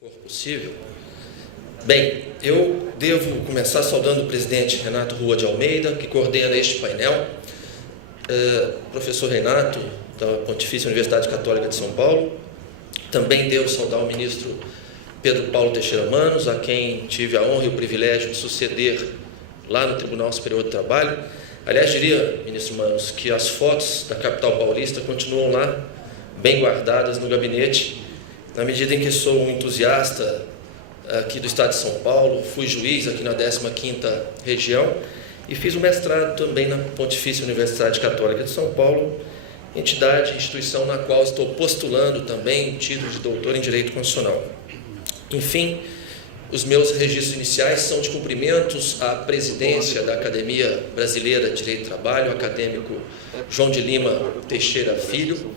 for possível. Bem, eu devo começar saudando o presidente Renato Rua de Almeida, que coordena este painel, professor Renato, da Pontifícia Universidade Católica de São Paulo. Também devo saudar o ministro Pedro Paulo Teixeira Manos, a quem tive a honra e o privilégio de suceder lá no Tribunal Superior do Trabalho. Aliás, diria, ministro Manos, que as fotos da capital paulista continuam lá, bem guardadas no gabinete, na medida em que sou um entusiasta aqui do estado de São Paulo, fui juiz aqui na 15ª região e fiz o mestrado também na Pontifícia Universidade Católica de São Paulo, instituição na qual estou postulando também título de doutor em Direito Constitucional. Enfim, os meus registros iniciais são de cumprimentos à presidência da Academia Brasileira de Direito do Trabalho, o acadêmico João de Lima Teixeira Filho,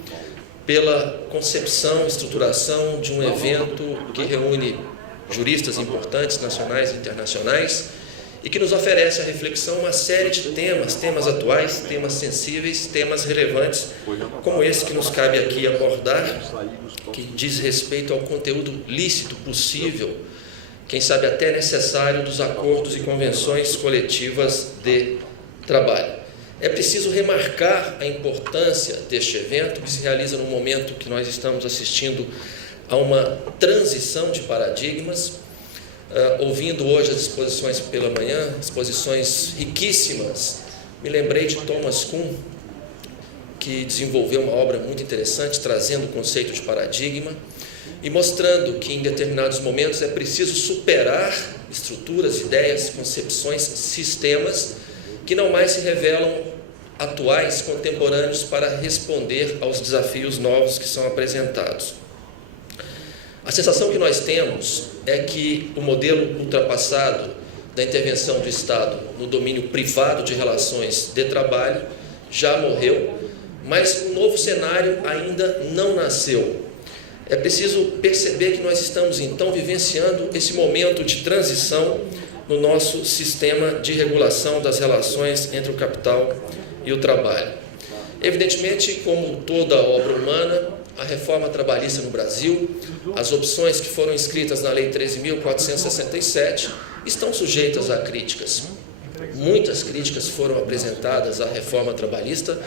pela concepção e estruturação de um evento que reúne juristas importantes, nacionais e internacionais, e que nos oferece a reflexão uma série de temas atuais, temas sensíveis, temas relevantes, como esse que nos cabe aqui abordar, que diz respeito ao conteúdo lícito possível, quem sabe até necessário, dos acordos e convenções coletivas de trabalho. É preciso remarcar a importância deste evento, que se realiza no momento que nós estamos assistindo a uma transição de paradigmas. Ouvindo hoje as exposições pela manhã, exposições riquíssimas, me lembrei de Thomas Kuhn, que desenvolveu uma obra muito interessante, trazendo o conceito de paradigma e mostrando que em determinados momentos é preciso superar estruturas, ideias, concepções, sistemas que não mais se revelam atuais, contemporâneos, para responder aos desafios novos que são apresentados. A sensação que nós temos é que o modelo ultrapassado da intervenção do Estado no domínio privado de relações de trabalho já morreu, mas um novo cenário ainda não nasceu. É preciso perceber que nós estamos, então, vivenciando esse momento de transição no nosso sistema de regulação das relações entre o capital e o trabalho. Evidentemente, como toda obra humana, a reforma trabalhista no Brasil, as opções que foram inscritas na Lei 13.467 estão sujeitas a críticas. Muitas críticas foram apresentadas à reforma trabalhista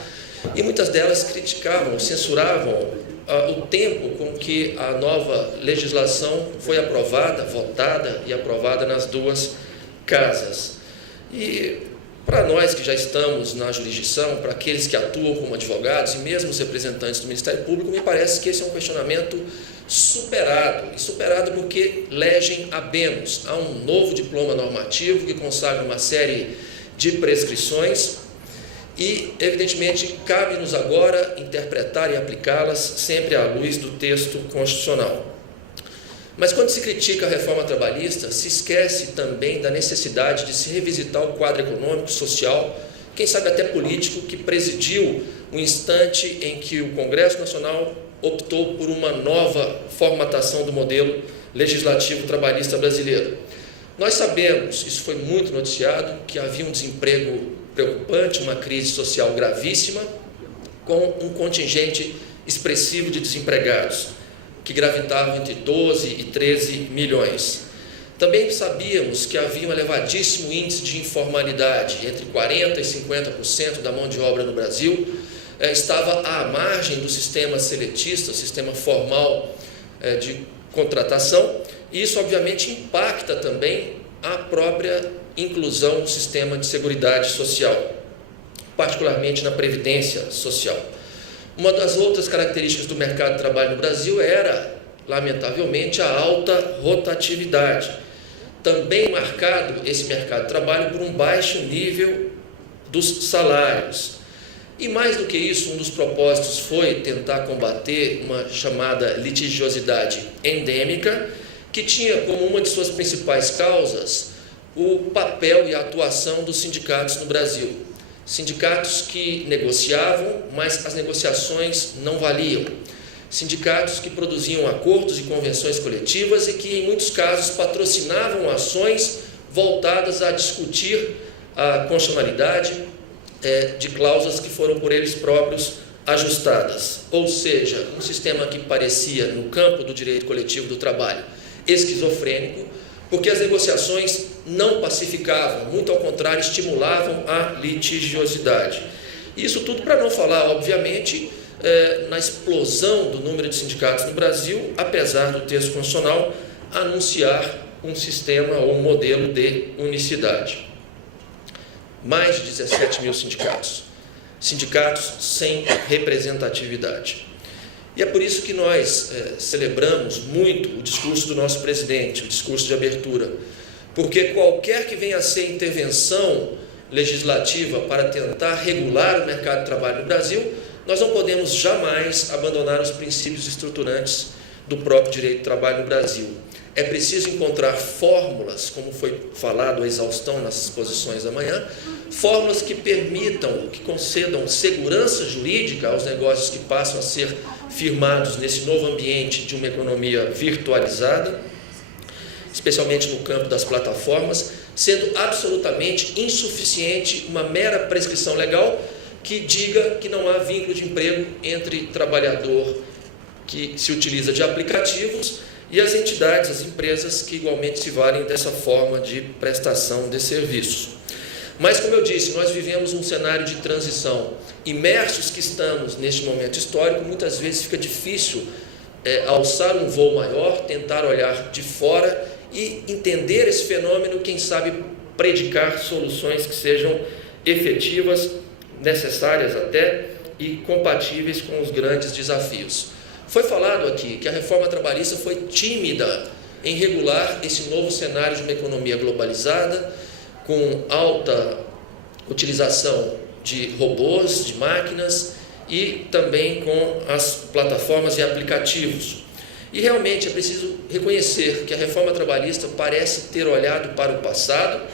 e muitas delas criticavam ou censuravam o tempo com que a nova legislação foi aprovada, votada e aprovada nas duas casas. E para nós que já estamos na jurisdição, para aqueles que atuam como advogados e mesmo os representantes do Ministério Público, me parece que esse é um questionamento superado, e superado porque legem habemus. Há um novo diploma normativo que consagra uma série de prescrições e, evidentemente, cabe-nos agora interpretar e aplicá-las sempre à luz do texto constitucional. Mas quando se critica a reforma trabalhista, se esquece também da necessidade de se revisitar o quadro econômico, social, quem sabe até político, que presidiu o instante em que o Congresso Nacional optou por uma nova formatação do modelo legislativo trabalhista brasileiro. Nós sabemos, isso foi muito noticiado, que havia um desemprego preocupante, uma crise social gravíssima, com um contingente expressivo de desempregados, que gravitavam entre 12 e 13 milhões. Também sabíamos que havia um elevadíssimo índice de informalidade, entre 40% e 50% da mão de obra no Brasil estava à margem do sistema seletista, o sistema formal de contratação, e isso obviamente impacta também a própria inclusão no sistema de seguridade social, particularmente na previdência social. Uma das outras características do mercado de trabalho no Brasil era, lamentavelmente, a alta rotatividade. Também marcado esse mercado de trabalho por um baixo nível dos salários. E mais do que isso, um dos propósitos foi tentar combater uma chamada litigiosidade endêmica, que tinha como uma de suas principais causas o papel e a atuação dos sindicatos no Brasil. Sindicatos que negociavam, mas as negociações não valiam. Sindicatos que produziam acordos e convenções coletivas e que, em muitos casos, patrocinavam ações voltadas a discutir a constitucionalidade de cláusulas que foram por eles próprios ajustadas. Ou seja, um sistema que parecia, no campo do direito coletivo do trabalho, esquizofrênico, porque as negociações não pacificavam, muito ao contrário, estimulavam a litigiosidade. Isso tudo para não falar, obviamente, na explosão do número de sindicatos no Brasil, apesar do texto constitucional anunciar um sistema ou um modelo de unicidade. Mais de 17 mil sindicatos sem representatividade. E é por isso que nós celebramos muito o discurso do nosso presidente, o discurso de abertura, porque qualquer que venha a ser intervenção legislativa para tentar regular o mercado de trabalho no Brasil, nós não podemos jamais abandonar os princípios estruturantes do próprio direito do trabalho no Brasil. É preciso encontrar fórmulas, como foi falado a exaustão nas exposições da manhã, fórmulas que permitam, que concedam segurança jurídica aos negócios que passam a ser firmados nesse novo ambiente de uma economia virtualizada, especialmente no campo das plataformas, sendo absolutamente insuficiente uma mera prescrição legal que diga que não há vínculo de emprego entre trabalhador que se utiliza de aplicativos e as entidades, as empresas que igualmente se valem dessa forma de prestação de serviços. Mas, como eu disse, nós vivemos um cenário de transição. Imersos que estamos neste momento histórico, muitas vezes fica difícil alçar um voo maior, tentar olhar de fora e entender esse fenômeno, quem sabe predicar soluções que sejam efetivas, necessárias até, e compatíveis com os grandes desafios. Foi falado aqui que a reforma trabalhista foi tímida em regular esse novo cenário de uma economia globalizada, com alta utilização de robôs, de máquinas e também com as plataformas e aplicativos. E realmente é preciso reconhecer que a reforma trabalhista parece ter olhado para o passado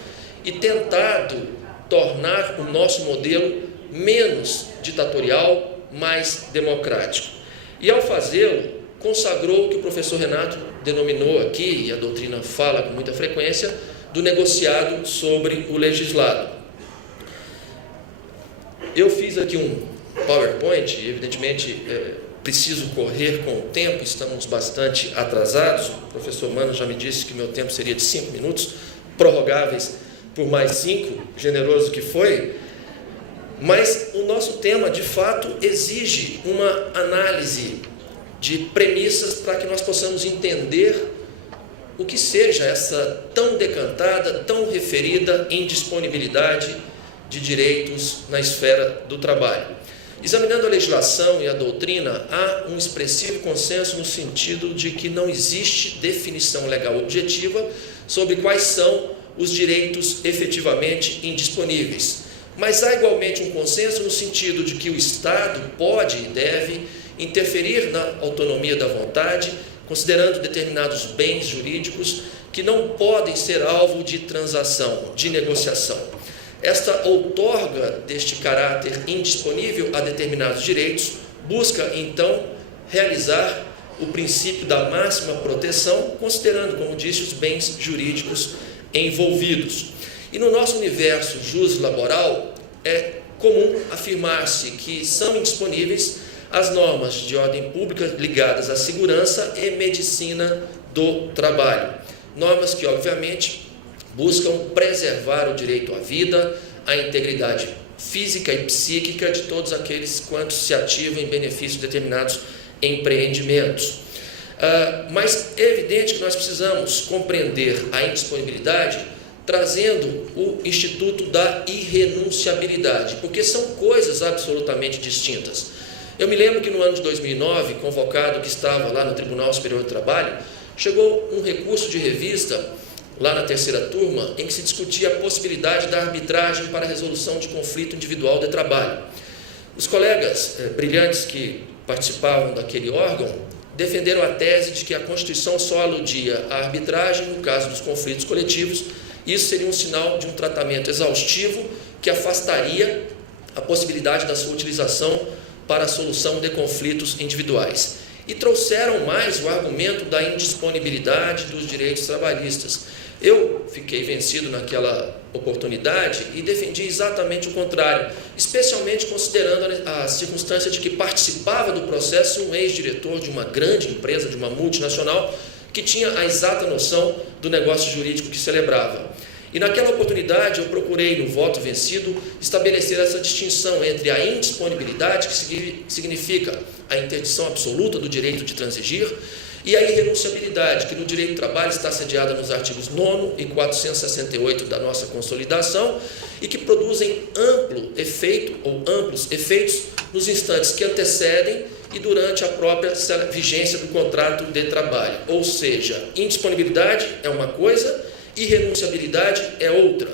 e tentado tornar o nosso modelo menos ditatorial, mais democrático. E ao fazê-lo, consagrou o que o professor Renato denominou aqui, e a doutrina fala com muita frequência, do negociado sobre o legislado. Eu fiz aqui um PowerPoint, e evidentemente preciso correr com o tempo, estamos bastante atrasados. O professor Mano já me disse que meu tempo seria de 5 minutos, prorrogáveis por mais 5, generoso que foi. Mas o nosso tema, de fato, exige uma análise de premissas para que nós possamos entender o que seja essa tão decantada, tão referida indisponibilidade de direitos na esfera do trabalho. Examinando a legislação e a doutrina, há um expressivo consenso no sentido de que não existe definição legal objetiva sobre quais são os direitos efetivamente indisponíveis. Mas há igualmente um consenso no sentido de que o Estado pode e deve interferir na autonomia da vontade, considerando determinados bens jurídicos que não podem ser alvo de transação, de negociação. Esta outorga deste caráter indisponível a determinados direitos busca, então, realizar o princípio da máxima proteção, considerando, como disse, os bens jurídicos envolvidos. E no nosso universo juslaboral, é comum afirmar-se que são indisponíveis as normas de ordem pública ligadas à segurança e medicina do trabalho. Normas que, obviamente, buscam preservar o direito à vida, à integridade física e psíquica de todos aqueles quantos se ativam em benefício de determinados empreendimentos. Mas é evidente que nós precisamos compreender a indisponibilidade trazendo o Instituto da Irrenunciabilidade, porque são coisas absolutamente distintas. Eu me lembro que no ano de 2009, convocado que estava lá no Tribunal Superior do Trabalho, chegou um recurso de revista, lá na terceira turma, em que se discutia a possibilidade da arbitragem para a resolução de conflito individual de trabalho. Os colegas brilhantes que participavam daquele órgão defenderam a tese de que a Constituição só aludia à arbitragem no caso dos conflitos coletivos. Isso seria um sinal de um tratamento exaustivo que afastaria a possibilidade da sua utilização para a solução de conflitos individuais. E trouxeram mais o argumento da indisponibilidade dos direitos trabalhistas. Eu fiquei vencido naquela oportunidade e defendi exatamente o contrário, especialmente considerando a circunstância de que participava do processo um ex-diretor de uma grande empresa, de uma multinacional, que tinha a exata noção do negócio jurídico que celebrava. E naquela oportunidade eu procurei, no voto vencido, estabelecer essa distinção entre a indisponibilidade, que significa a interdição absoluta do direito de transigir, e a irrenunciabilidade, que no direito do trabalho está sediada nos artigos 9º e 468 da nossa consolidação, e que produzem amplo efeito ou amplos efeitos nos instantes que antecedem e durante a própria vigência do contrato de trabalho. Ou seja, indisponibilidade é uma coisa, irrenunciabilidade é outra.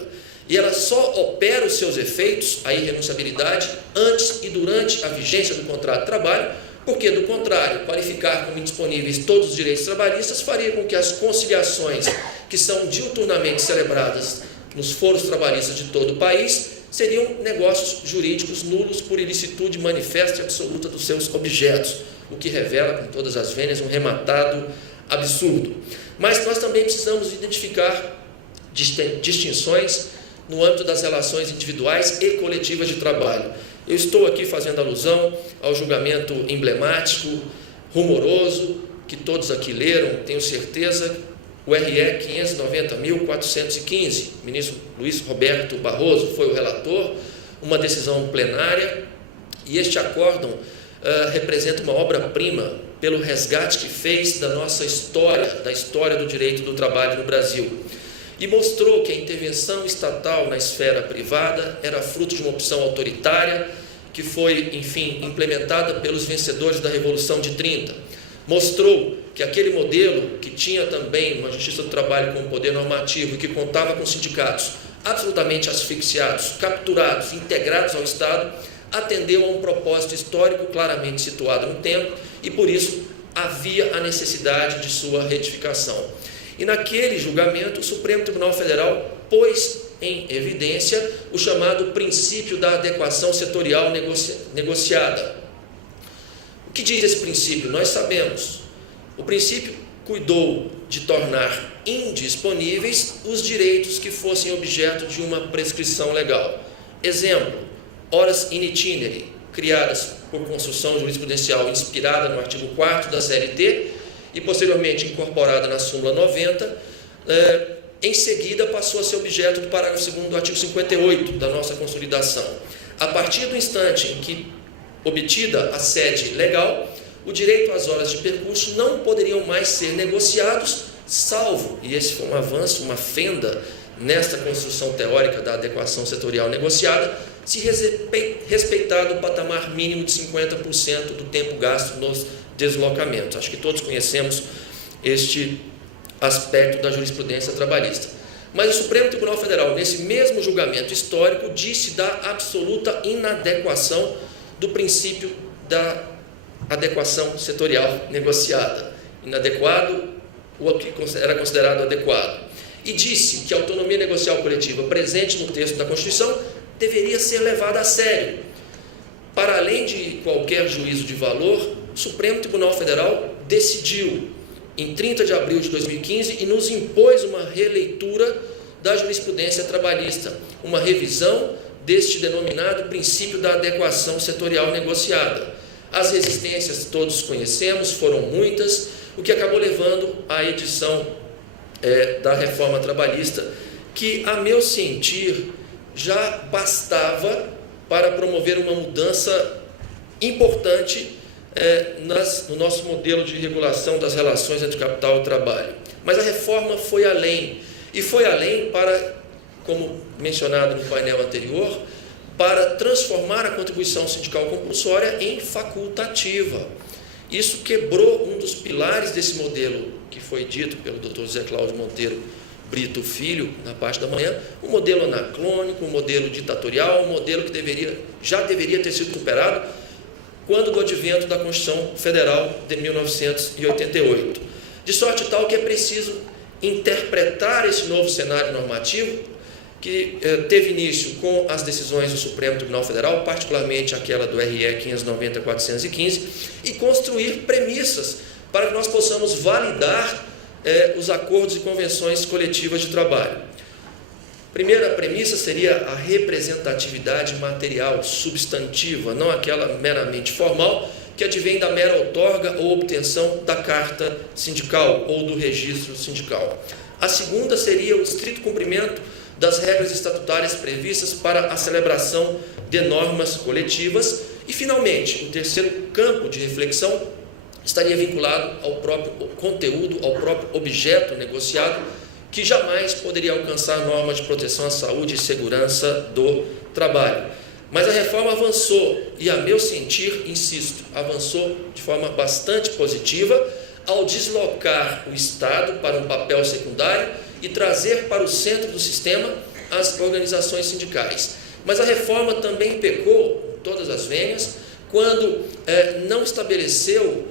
E ela só opera os seus efeitos, a irrenunciabilidade, antes e durante a vigência do contrato de trabalho, porque, do contrário, qualificar como indisponíveis todos os direitos trabalhistas faria com que as conciliações que são diuturnamente celebradas nos foros trabalhistas de todo o país seriam negócios jurídicos nulos por ilicitude manifesta e absoluta dos seus objetos, o que revela, com todas as vênias, um rematado absurdo. Mas nós também precisamos identificar distinções no âmbito das relações individuais e coletivas de trabalho. Eu estou aqui fazendo alusão ao julgamento emblemático, rumoroso, que todos aqui leram, tenho certeza, o RE 590.415, o ministro Luiz Roberto Barroso foi o relator, uma decisão plenária, e este acórdão representa uma obra-prima pelo resgate que fez da nossa história, da história do direito do trabalho no Brasil, e mostrou que a intervenção estatal na esfera privada era fruto de uma opção autoritária que foi, enfim, implementada pelos vencedores da Revolução de 30. Mostrou que aquele modelo, que tinha também uma justiça do trabalho com poder normativo e que contava com sindicatos absolutamente asfixiados, capturados, integrados ao Estado, atendeu a um propósito histórico claramente situado no tempo e, por isso, havia a necessidade de sua retificação. E naquele julgamento, o Supremo Tribunal Federal pôs em evidência o chamado princípio da adequação setorial negociada. O que diz esse princípio? Nós sabemos. O princípio cuidou de tornar indisponíveis os direitos que fossem objeto de uma prescrição legal. Exemplo, horas in itinere, criadas por construção jurisprudencial inspirada no artigo 4º da CLT e posteriormente incorporada na súmula 90, em seguida passou a ser objeto do parágrafo 2º do artigo 58 da nossa consolidação. A partir do instante em que obtida a sede legal, o direito às horas de percurso não poderiam mais ser negociados, salvo, e esse foi um avanço, uma fenda nesta construção teórica da adequação setorial negociada, se respeitado o patamar mínimo de 50% do tempo gasto nos deslocamentos. Acho que todos conhecemos este aspecto da jurisprudência trabalhista. Mas o Supremo Tribunal Federal, nesse mesmo julgamento histórico, disse da absoluta inadequação do princípio da adequação setorial negociada. Inadequado o que era considerado adequado. E disse que a autonomia negocial coletiva presente no texto da Constituição deveria ser levada a sério. Para além de qualquer juízo de valor, o Supremo Tribunal Federal decidiu em 30 de abril de 2015 e nos impôs uma releitura da jurisprudência trabalhista, uma revisão deste denominado princípio da adequação setorial negociada. As resistências todos conhecemos, foram muitas, o que acabou levando à edição da reforma trabalhista, que, a meu sentir, já bastava para promover uma mudança importante no nosso modelo de regulação das relações entre capital e trabalho. Mas a reforma foi além, e foi além para, como mencionado no painel anterior, para transformar a contribuição sindical compulsória em facultativa. Isso quebrou um dos pilares desse modelo que foi dito pelo Dr. José Cláudio Monteiro Brito Filho, na parte da manhã, um modelo anacrônico, um modelo ditatorial, um modelo que já deveria ter sido superado quando do advento da Constituição Federal de 1988. De sorte tal que é preciso interpretar esse novo cenário normativo que teve início com as decisões do Supremo Tribunal Federal, particularmente aquela do RE 590.415, e construir premissas para que nós possamos validar os acordos e convenções coletivas de trabalho. Primeira premissa seria a representatividade material, substantiva, não aquela meramente formal, que advém da mera outorga ou obtenção da carta sindical ou do registro sindical. A segunda seria o estrito cumprimento das regras estatutárias previstas para a celebração de normas coletivas. E, finalmente, o terceiro campo de reflexão estaria vinculado ao próprio conteúdo, ao próprio objeto negociado, que jamais poderia alcançar normas de proteção à saúde e segurança do trabalho. Mas a reforma avançou, e a meu sentir, insisto, avançou de forma bastante positiva ao deslocar o Estado para um papel secundário e trazer para o centro do sistema as organizações sindicais. Mas a reforma também pecou, com todas as vênias, quando não estabeleceu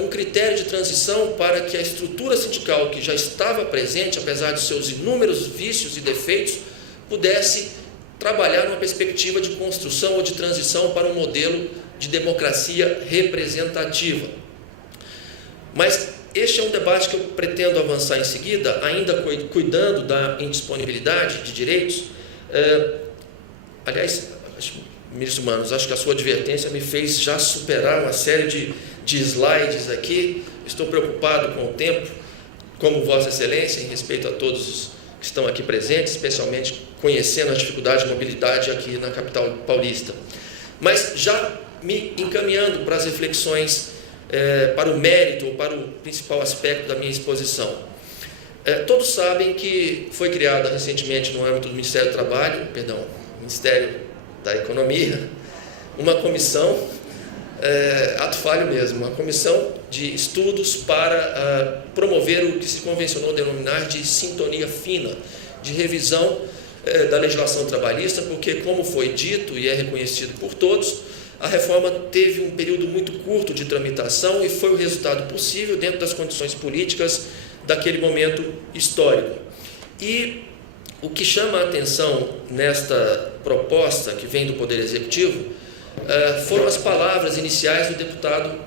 um critério de transição para que a estrutura sindical, que já estava presente, apesar de seus inúmeros vícios e defeitos, pudesse trabalhar numa perspectiva de construção ou de transição para um modelo de democracia representativa. Mas este é um debate que eu pretendo avançar em seguida, ainda cuidando da indisponibilidade de direitos. Aliás, ministro Manos, acho que a sua advertência me fez já superar uma série de slides aqui. Estou preocupado com o tempo, como Vossa Excelência, em respeito a todos os que estão aqui presentes, especialmente conhecendo as dificuldades de mobilidade aqui na capital paulista. Mas já me encaminhando para as reflexões, para o mérito, ou para o principal aspecto da minha exposição. Todos sabem que foi criada recentemente no âmbito do Ministério do Trabalho, Ministério da Economia, uma comissão, ato falho mesmo, uma comissão de estudos para promover o que se convencionou denominar de sintonia fina, de revisão da legislação trabalhista, porque, como foi dito e é reconhecido por todos, a reforma teve um período muito curto de tramitação e foi o resultado possível dentro das condições políticas daquele momento histórico. E o que chama a atenção nesta proposta que vem do Poder Executivo foram as palavras iniciais do deputado,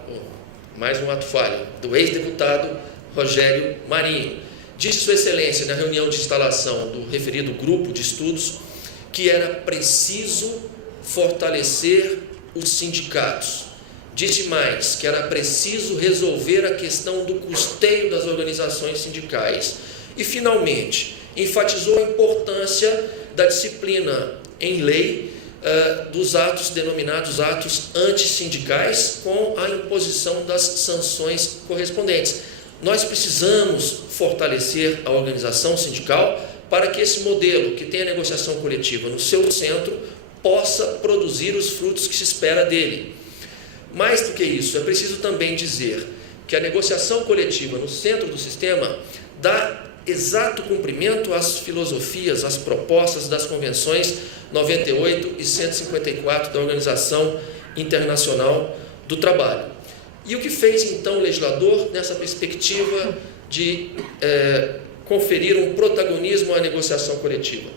mais um ato falho, do ex-deputado Rogério Marinho. Disse Sua Excelência, na reunião de instalação do referido grupo de estudos, que era preciso fortalecer os sindicatos. Disse mais que era preciso resolver a questão do custeio das organizações sindicais. E, finalmente, enfatizou a importância da disciplina em lei dos atos denominados atos antissindicais, com a imposição das sanções correspondentes. Nós precisamos fortalecer a organização sindical para que esse modelo, que tem a negociação coletiva no seu centro, possa produzir os frutos que se espera dele. Mais do que isso, é preciso também dizer que a negociação coletiva no centro do sistema dá exato cumprimento às filosofias, às propostas das convenções 98 e 154 da Organização Internacional do Trabalho. E o que fez então o legislador nessa perspectiva de conferir um protagonismo à negociação coletiva?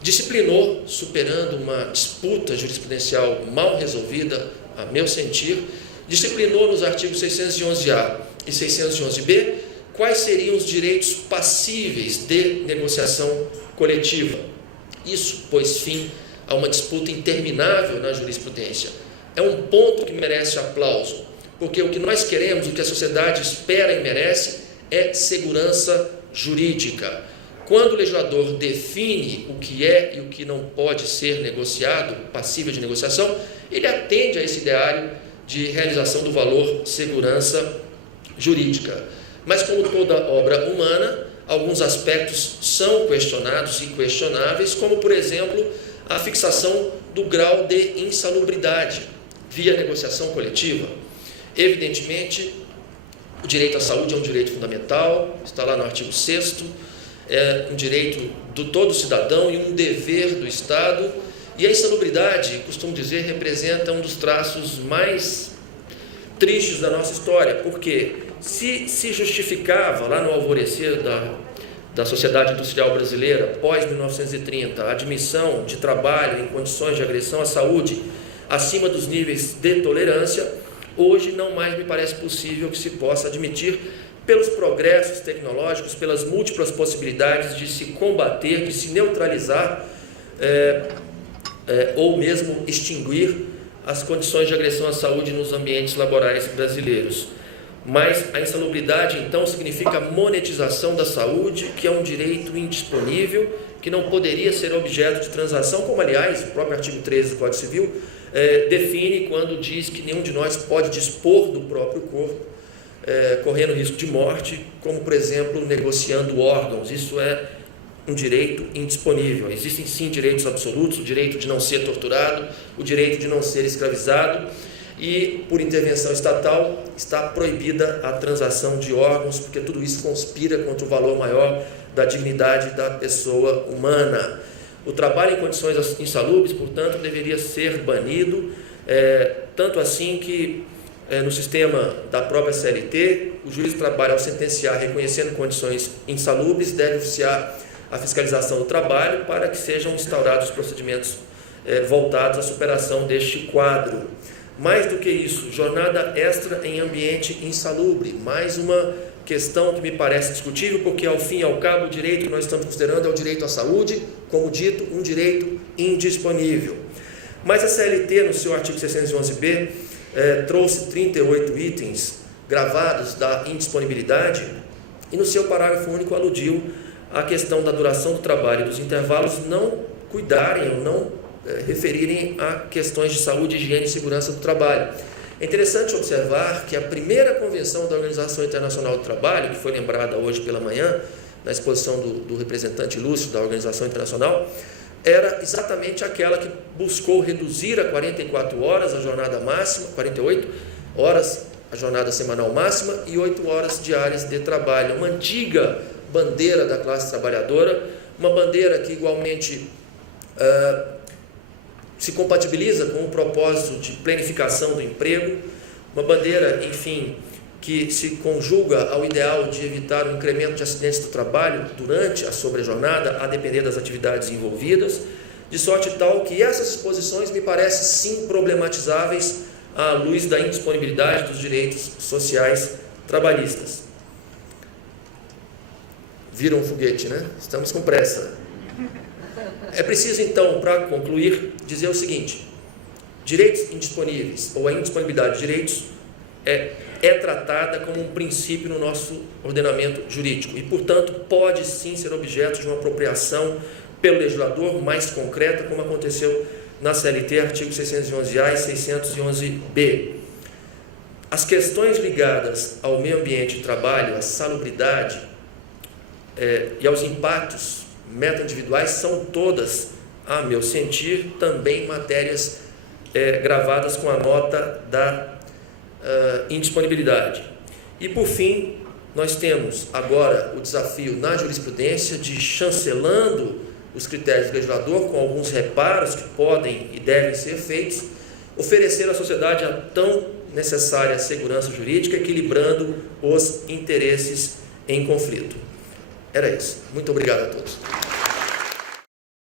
Disciplinou, superando uma disputa jurisprudencial mal resolvida, a meu sentir, disciplinou nos artigos 611A e 611B quais seriam os direitos passíveis de negociação coletiva. Isso pôs fim a uma disputa interminável na jurisprudência. É um ponto que merece aplauso, porque o que nós queremos, o que a sociedade espera e merece, é segurança jurídica. Quando o legislador define o que é e o que não pode ser negociado, passível de negociação, ele atende a esse ideário de realização do valor segurança jurídica. Mas, como toda obra humana, alguns aspectos são questionados e questionáveis, como, por exemplo, a fixação do grau de insalubridade via negociação coletiva. Evidentemente, o direito à saúde é um direito fundamental, está lá no artigo 6º, é um direito de todo cidadão e um dever do Estado, e a insalubridade, costumo dizer, representa um dos traços mais tristes da nossa história, porque se justificava lá no alvorecer da sociedade industrial brasileira, pós-1930, a admissão de trabalho em condições de agressão à saúde acima dos níveis de tolerância, hoje não mais me parece possível que se possa admitir, pelos progressos tecnológicos, pelas múltiplas possibilidades de se combater, de se neutralizar ou mesmo extinguir as condições de agressão à saúde nos ambientes laborais brasileiros. Mas a insalubridade, então, significa a monetização da saúde, que é um direito indisponível, que não poderia ser objeto de transação, como, aliás, o próprio artigo 13 do Código Civil define quando diz que nenhum de nós pode dispor do próprio corpo, correndo risco de morte, como, por exemplo, negociando órgãos. Isso é um direito indisponível. Existem, sim, direitos absolutos, o direito de não ser torturado, o direito de não ser escravizado, e, por intervenção estatal, está proibida a transação de órgãos, porque tudo isso conspira contra o valor maior da dignidade da pessoa humana. O trabalho em condições insalubres, portanto, deveria ser banido, tanto assim que, no sistema da própria CLT, o juiz do trabalho, ao sentenciar reconhecendo condições insalubres, deve oficiar a fiscalização do trabalho para que sejam instaurados procedimentos voltados à superação deste quadro. Mais do que isso, jornada extra em ambiente insalubre, mais uma questão que me parece discutível, porque, ao fim e ao cabo, o direito que nós estamos considerando é o direito à saúde, como dito, um direito indisponível. Mas a CLT, no seu artigo 611b, trouxe 38 itens gravados da indisponibilidade e, no seu parágrafo único, aludiu à questão da duração do trabalho e dos intervalos não cuidarem ou não referirem a questões de saúde, higiene e segurança do trabalho. É interessante observar que a primeira convenção da Organização Internacional do Trabalho, que foi lembrada hoje pela manhã, na exposição do representante ilustre da Organização Internacional, era exatamente aquela que buscou reduzir a 44 horas a jornada máxima, 48 horas a jornada semanal máxima e 8 horas diárias de trabalho. Uma antiga bandeira da classe trabalhadora, uma bandeira que igualmente se compatibiliza com o propósito de planificação do emprego, uma bandeira, enfim, que se conjuga ao ideal de evitar o incremento de acidentes do trabalho durante a sobrejornada, a depender das atividades envolvidas, de sorte tal que essas disposições me parecem sim problematizáveis à luz da indisponibilidade dos direitos sociais trabalhistas. Viram o foguete, né? Estamos com pressa. É preciso, então, para concluir, dizer o seguinte: direitos indisponíveis, ou a indisponibilidade de direitos, é tratada como um princípio no nosso ordenamento jurídico e, portanto, pode sim ser objeto de uma apropriação pelo legislador mais concreta, como aconteceu na CLT, artigo 611A e 611B. As questões ligadas ao meio ambiente e trabalho, à salubridade e aos impactos meta-individuais são todas, a meu sentir, também matérias gravadas com a nota da indisponibilidade. E, por fim, nós temos agora o desafio na jurisprudência de, chancelando os critérios do legislador, com alguns reparos que podem e devem ser feitos, oferecer à sociedade a tão necessária segurança jurídica, equilibrando os interesses em conflito. Era isso. Muito obrigado a todos.